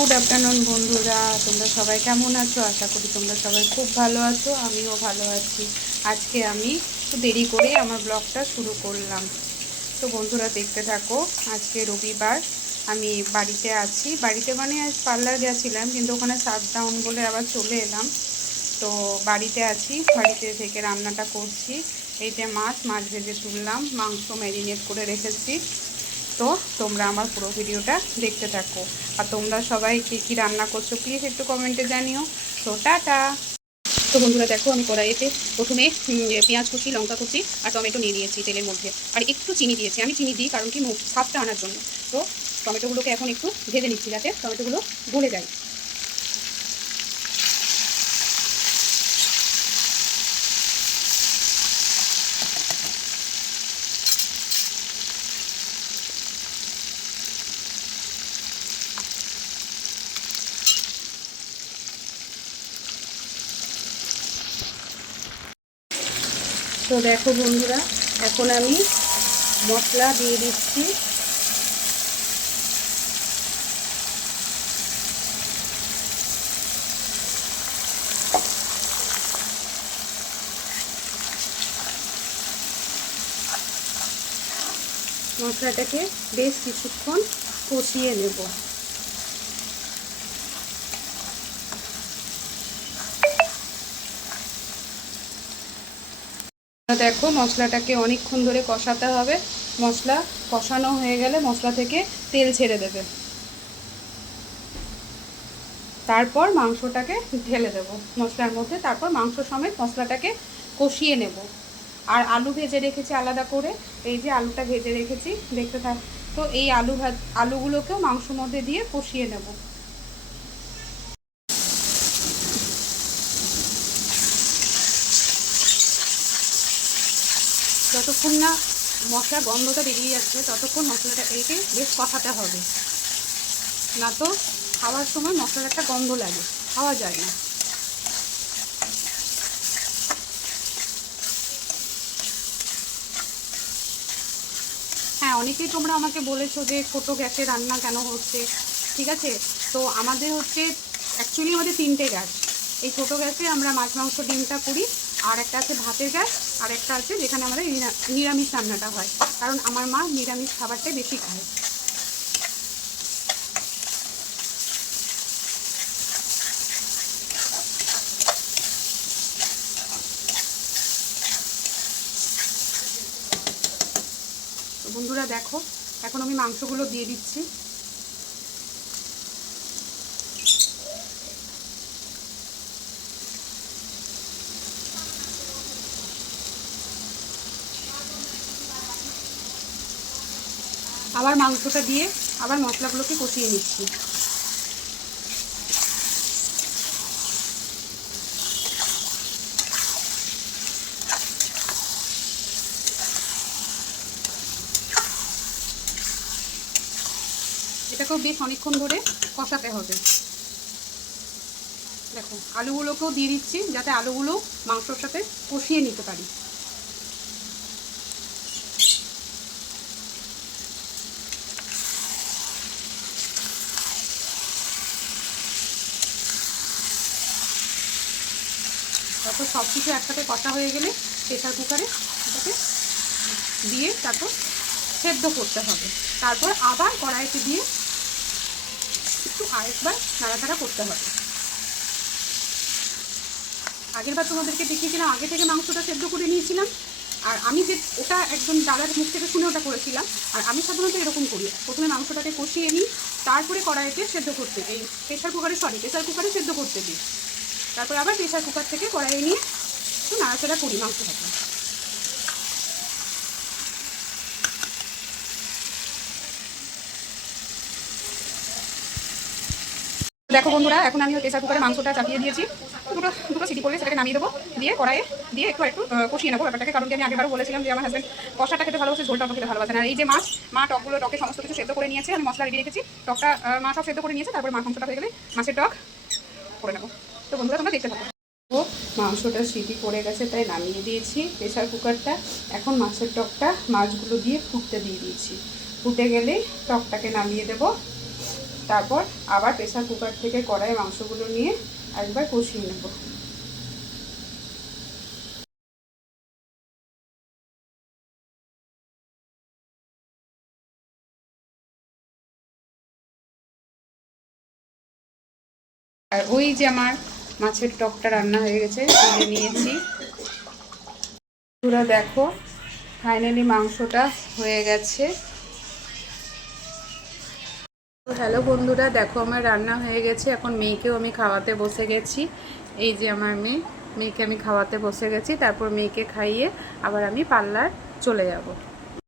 Good afternoon বন্ধুরা, তোমরা সবাই কেমন আছো? আশা করি তোমরা সবাই খুব ভালো আছো, আমিও ভালো আছি। আজকে আমি একটু দেরি করে আমার ব্লগটা শুরু করলাম। তো বন্ধুরা দেখতে থাকো। আজকে রবিবার, আমি বাড়িতে আছি। বাড়িতে মানে আজ পার্লার গেছিলাম, কিন্তু ওখানে শাটডাউন বলে আবার চলে এলাম। তো বাড়িতে আছি, বাড়িতে থেকে রান্নাটা করছি। এই যে মাছ ভেজে তুললাম, মাংস ম্যারিনেট করে রেখেছি। তো তোমরা আমার পুরো ভিডিওটা দেখতে থাকো। আর তোমরা সবাই কী রান্না করছো প্লিজ একটু কমেন্টে জানিও। তো টাটা। তো বন্ধুরা দেখো, আমি কড়াইতে প্রথমে পেঁয়াজ কুচি, লঙ্কা কুচি আর টমেটো নিয়ে নিয়েছি তেলের মধ্যে। আর একটু চিনি দিয়েছি, আমি চিনি দিই কারণ কি স্বাদটা আনার জন্য। তো টমেটোগুলোকে এখন একটু ভেজে নিচ্ছি যাতে টমেটোগুলো গলে যায়। তো দেখো বন্ধুরা, এখন আমি মশলা দিয়ে দিচ্ছি। মশলাটাকে বেশ কিছুক্ষণ কষিয়ে নেব। দেখো, মশলাটাকে অনেকক্ষণ ধরে কষাতে হবে। মশলা কষানো হয়ে গেলে মশলা থেকে তেল ছেড়ে দেবে, তারপর মাংসটাকে ঢেলে দেব মশলার মধ্যে। তারপর মাংস সমেত মশলাটাকে কষিয়ে নেব। আর আলু ভেজে রেখেছি আলাদা করে, এই যে আলুটা ভেজে রেখেছি দেখতে থাক। তো এই আলুগুলোকেও মাংসর মধ্যে দিয়ে কষিয়ে নেব। যতক্ষণ না মশলার গন্ধটা বেরিয়ে যাচ্ছে ততক্ষণ মশলাটা একে বেশ কষাতে হবে, না তো খাওয়ার সময় মশলার একটা গন্ধ লাগে, খাওয়া যায় না। হ্যাঁ, অনেকেই তোমরা আমাকে বলেছো যে ছোটো গ্যাসে রান্না কেন হচ্ছে। ঠিক আছে, তো আমাদের হচ্ছে অ্যাকচুয়ালি আমাদের 3টে গ্যাস। এই ছোটো গ্যাসে আমরা মাছ মাংস ডিমটা করি, আর একটা আছে ভাতের গ্যাস, আর একটা আছে যেখানে আমাদের নিরামিষ রান্নাটা হয়, কারণ আমার মা নিরামিষ খাবারটাই বেশি খায়। তো বন্ধুরা দেখো, এখন আমি মাংসগুলো দিয়ে দিচ্ছি। আবার মাংসটা দিয়ে আবার মশলাগুলোকে কষিয়ে নিচ্ছি। এটাকেও বেশ অনেকক্ষণ ধরে কষাতে হবে। দেখো, আলুগুলোকেও দিয়ে দিচ্ছি যাতে আলুগুলো মাংসর সাথে কষিয়ে নিতে পারি। তারপর সব কিছু একসাথে কষা হয়ে গেলে প্রেসার কুকারে এটাকে দিয়ে তারপর সেদ্ধ করতে হবে। তারপর আবার কড়াইতে দিয়ে একটু আরেকবার নাড়াচাড়া করতে হবে। আগেরবার তোমাদেরকে দেখিয়েছিলাম, আগে থেকে মাংসটা সেদ্ধ করে নিয়েছিলাম। আর আমি যে ওটা একজন দাদার মুখ থেকে শুনে ওটা করেছিলাম। আর আমি সাধারণত এরকম করি, প্রথমে মাংসটাকে কষিয়ে নিই, তারপরে কড়াইতে সেদ্ধ করতে এই প্রেসার কুকারে সেদ্ধ করতে দিই। তারপর আবার প্রেসার কুকার থেকে কড়াইয়ে নিয়ে একটু নাড়াচাড়া করি মাংসটাকে। দেখো বন্ধুরা, এখন আমি প্রেসার কুকারে মাংসটা চাপিয়ে দিয়েছি। দুটো দুটো সিটি করলে সেটাকে নামিয়ে দেবো, দিয়ে কড়াইয়ে দিয়ে একটু একটু কষিয়ে নেবো ব্যাপারটাকে। কারণ কি আমি আগেবারও বলেছিলাম যে আমার হাজব্যান্ড কষাটা খেতে ভালোবাসে, ঝোলটা অত খেতে ভালোবাসে না। আর এই যে মা টকে সমস্ত কিছু সেদ্ধ করে নিয়েছে, আমি মশলা রেডি রেখেছি। টকটা মা সব সেদ্ধ করে নিয়েছে, তারপর মাংসটা হয়ে গেলে মাছের টক করে নেবো। তো বন্ধুরা তোমরা দেখতে থাকো। মাংসটা সিটি পড়ে গেছে তাই নামিয়ে দিয়েছি প্রেসার কুকারটা। এখন মাছের টকটা মাছগুলো দিয়ে ফুটতে দিয়ে দিয়েছি। ফুটে গেলেই টকটাকে নামিয়ে দেবো। তারপর আবার প্রেসার কুকার থেকে কড়াই মাংসগুলো নিয়ে একবার কষিয়ে নেব। আর ওই যে আমার মাছের টকটা রান্না হয়ে গেছে, তুলে নিয়েছি। পুরো দেখো ফাইনালি মাংসটা হয়ে গেছে। তো হ্যালো বন্ধুরা, দেখো আমার রান্না হয়ে গেছে। এখন মেয়েকেও আমি খাওয়াতে বসে গেছি। এই যে আমার মেয়েকে আমি খাওয়াতে বসে গেছি। তারপর মেয়েকে খাইয়ে আবার আমি পার্লার চলে যাব।